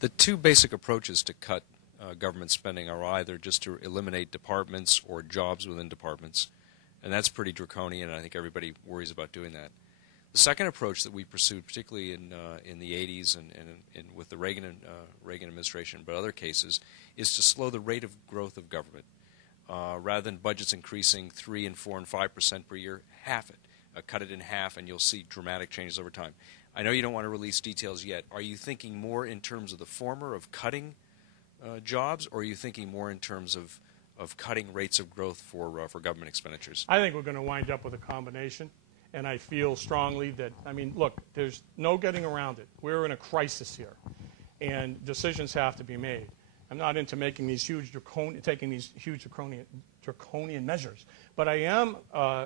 The two basic approaches to cut government spending are either just to eliminate departments or jobs within departments, and that's pretty draconian, and I think everybody worries about doing that. The second approach that we pursued, particularly in the 80s and with the Reagan administration, but other cases, is to slow the rate of growth of government. Rather than budgets increasing 3 and 4 and 5% per year, half it. Cut it in half, and you'll see dramatic changes over time. I know you don't want to release details yet. Are you thinking more in terms of the former, of cutting jobs, or are you thinking more in terms of cutting rates of growth for government expenditures? I think we're going to wind up with a combination, and I feel strongly that, I mean, look, there's no getting around it. We're in a crisis here, and decisions have to be made. I'm not into making these huge taking these huge draconian measures, but I am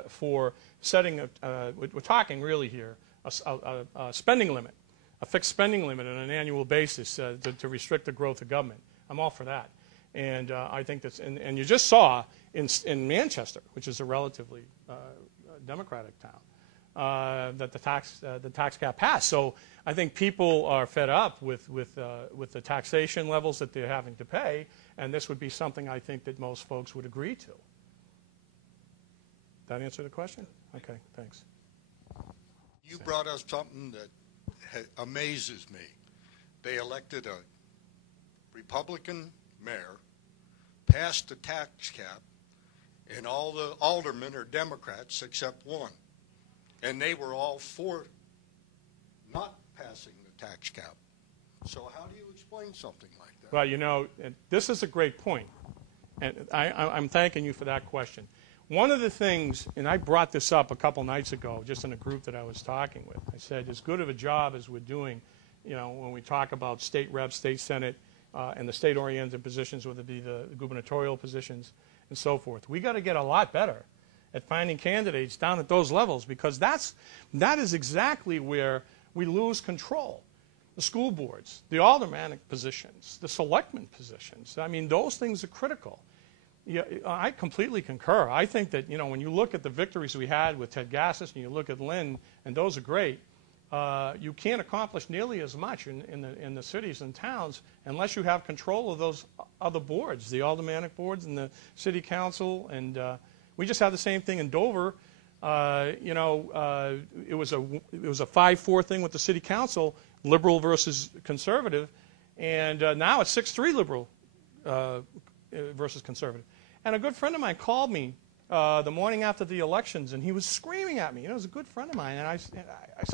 for setting we're talking really here a spending limit, a fixed spending limit on an annual basis to restrict the growth of government. I'm all for that, and I think that's and you just saw in Manchester, which is a relatively Democratic town, that the tax cap passed. So I think people are fed up with the taxation levels that they're having to pay, and this would be something I think that most folks would agree to. That answer the question? Okay, thanks. You brought up something that amazes me. They elected a Republican mayor, passed the tax cap, and all the aldermen are Democrats except one. And they were all for not passing the tax cap. So how do you explain something like that? Well, you know, this is a great point, and I'm thanking you for that question. One of the things, and I brought this up a couple nights ago, just in a group that I was talking with, I said, as good of a job as we're doing, you know, when we talk about state reps, state senate, and the state-oriented positions, whether it be the gubernatorial positions and so forth, we got to get a lot better at finding candidates down at those levels, because that is exactly where we lose control. The school boards, the aldermanic positions, the selectman positions, I mean, those things are critical. Yeah, I completely concur. I think that, you know, when you look at the victories we had with Ted Gassis and you look at Lynn, and those are great, you can't accomplish nearly as much in the cities and towns unless you have control of those other boards, the aldermanic boards and the city council. And we just had the same thing in Dover. You know, it was a 5-4 thing with the city council, liberal versus conservative, and now it's 6-3 liberal versus conservative. And a good friend of mine called me the morning after the elections, and he was screaming at me. You know, he was a good friend of mine, and I said,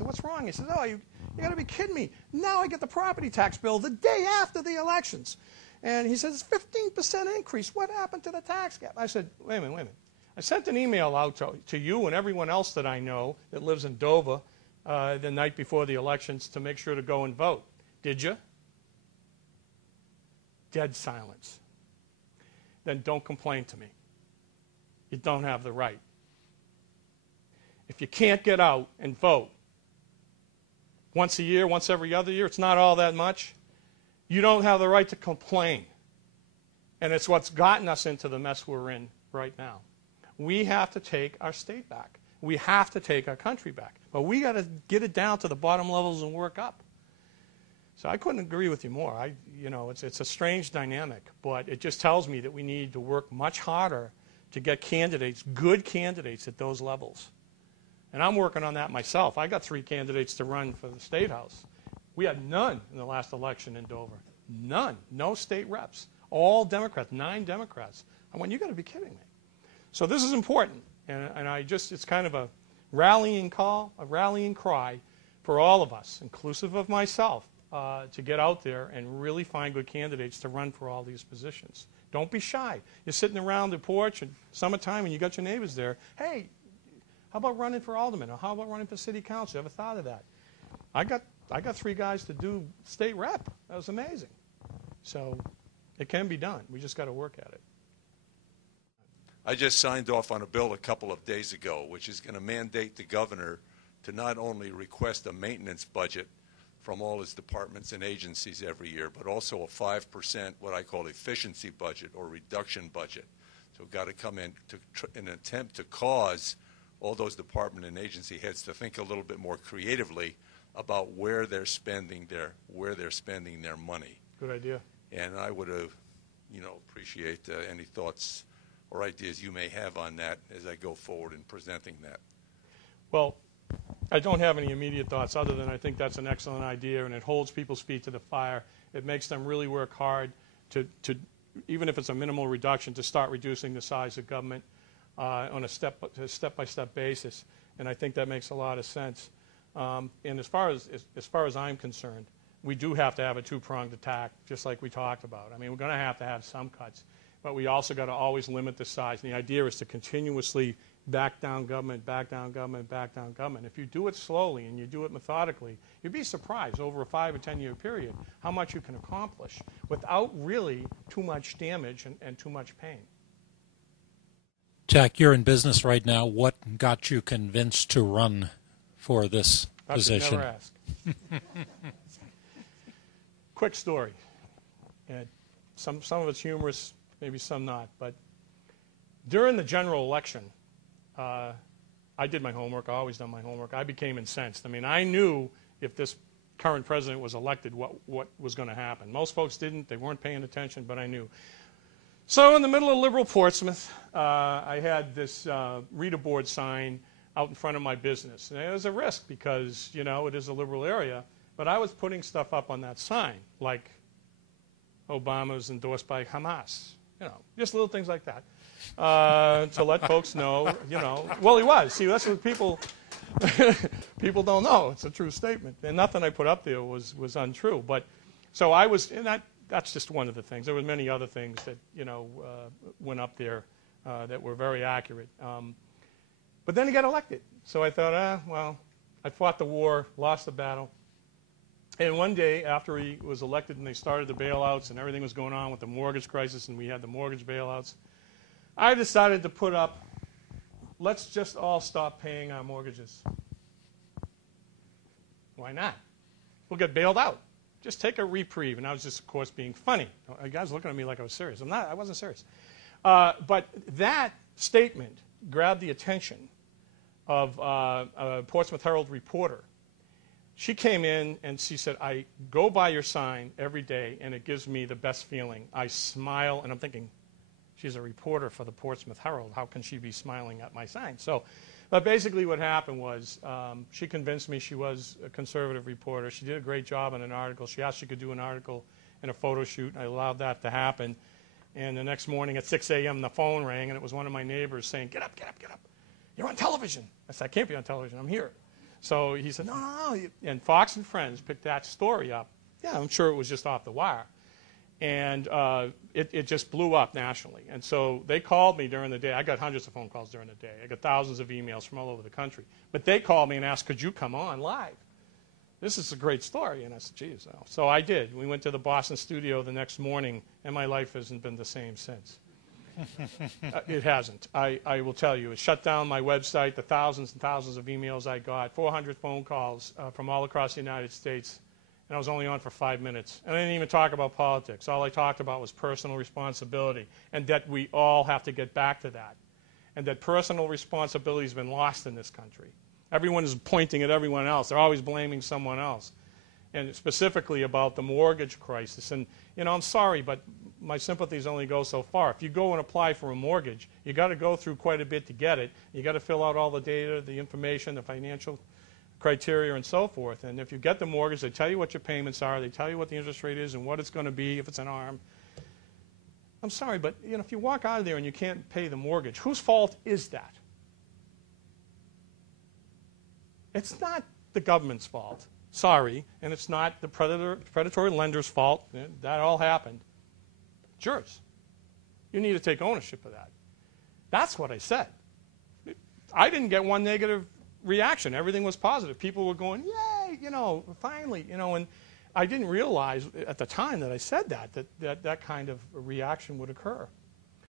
"What's wrong?" He said, "Oh, you got to be kidding me! Now I get the property tax bill the day after the elections," and he says, "15% increase. What happened to the tax cap?" I said, "Wait a minute. I sent an email out to you and everyone else that I know that lives in Dover the night before the elections to make sure to go and vote. Did you?" Dead silence. Then don't complain to me. You don't have the right. If you can't get out and vote once a year, once every other year, it's not all that much, you don't have the right to complain. And it's what's gotten us into the mess we're in right now. We have to take our state back. We have to take our country back. But we got to get it down to the bottom levels and work up. So I couldn't agree with you more. You know, it's a strange dynamic, but it just tells me that we need to work much harder to get candidates, good candidates at those levels. And I'm working on that myself. I got 3 candidates to run for the State House. We had none in the last election in Dover. None. No state reps. All Democrats, 9 Democrats. I went, you got to be kidding me. So this is important. And it's kind of a rallying call, a rallying cry for all of us, inclusive of myself, to get out there and really find good candidates to run for all these positions. Don't be shy. You're sitting around the porch in summertime and you got your neighbors there. Hey, how about running for alderman? Or how about running for city council? You ever thought of that? I got 3 guys to do state rep. That was amazing. So it can be done. We just got to work at it. I just signed off on a bill a couple of days ago, which is going to mandate the governor to not only request a maintenance budget from all his departments and agencies every year, but also a 5% what I call efficiency budget or reduction budget. So we've got to come in in an attempt to cause all those department and agency heads to think a little bit more creatively about where they're spending their money. Good idea. And I would have, appreciate any thoughts or ideas you may have on that as I go forward in presenting that. Well, I don't have any immediate thoughts other than I think that's an excellent idea, and it holds people's feet to the fire. It makes them really work hard to even if it's a minimal reduction, to start reducing the size of government on a step-by-step basis. And I think that makes a lot of sense. And as far as I'm concerned, we do have to have a two-pronged attack, just like we talked about. I mean, we're going to have some cuts, but we also got to always limit the size. And the idea is to continuously back down government, back down government, back down government. If you do it slowly and you do it methodically, you'd be surprised over a 5 or 10-year period how much you can accomplish without really too much damage and too much pain. Jack, you're in business right now. What got you convinced to run for this position? Never ask. Quick story. And some of it's humorous, maybe some not. But during the general election, I did my homework. I always done my homework. I became incensed. I mean, I knew if this current president was elected, what was going to happen. Most folks didn't. They weren't paying attention, but I knew. So in the middle of liberal Portsmouth, I had this reader board sign out in front of my business. And it was a risk because, it is a liberal area. But I was putting stuff up on that sign, like Obama's endorsed by Hamas. Just little things like that. To let folks know, Well, he was. See, that's what people don't know. It's a true statement. And nothing I put up there was untrue. But so I was, and that's just one of the things. There were many other things that, went up there that were very accurate. But then he got elected. So I thought, well, I fought the war, lost the battle. And one day after he was elected and they started the bailouts and everything was going on with the mortgage crisis and we had the mortgage bailouts, I decided to put up, let's just all stop paying our mortgages. Why not? We'll get bailed out. Just take a reprieve. And I was just, of course, being funny. You guys looking at me like I was serious. I wasn't serious. But that statement grabbed the attention of a Portsmouth Herald reporter. She came in and she said, I go by your sign every day and it gives me the best feeling. I smile and I'm thinking, she's a reporter for the Portsmouth Herald. How can she be smiling at my sign? So, but basically what happened was she convinced me she was a conservative reporter. She did a great job on an article. She asked she could do an article and a photo shoot. I allowed that to happen. And the next morning at 6 a.m. the phone rang and it was one of my neighbors saying, get up, get up, get up. You're on television. I said, I can't be on television. I'm here. So he said, no. And Fox and Friends picked that story up. Yeah, I'm sure it was just off the wire. And it just blew up nationally. And so they called me during the day. I got hundreds of phone calls during the day. I got thousands of emails from all over the country. But they called me and asked, could you come on live? This is a great story. And I said, geez. So I did. We went to the Boston studio the next morning, and my life hasn't been the same since. It hasn't. I will tell you. It shut down my website, the thousands and thousands of emails I got, 400 phone calls from all across the United States, and I was only on for 5 minutes. And I didn't even talk about politics. All I talked about was personal responsibility, and that we all have to get back to that, and that personal responsibility has been lost in this country. Everyone is pointing at everyone else. They're always blaming someone else, and specifically about the mortgage crisis. And, I'm sorry, but my sympathies only go so far. If you go and apply for a mortgage, you got to go through quite a bit to get it. You got to fill out all the data, the information, the financial criteria, and so forth. And if you get the mortgage, they tell you what your payments are. They tell you what the interest rate is and what it's going to be if it's an ARM. I'm sorry, but if you walk out of there and you can't pay the mortgage, whose fault is that? It's not the government's fault. Sorry, and it's not the predatory lender's fault. That all happened. It's yours. You need to take ownership of that. That's what I said. I didn't get one negative reaction. Everything was positive. People were going, yay, finally, and I didn't realize at the time that I said that kind of reaction would occur.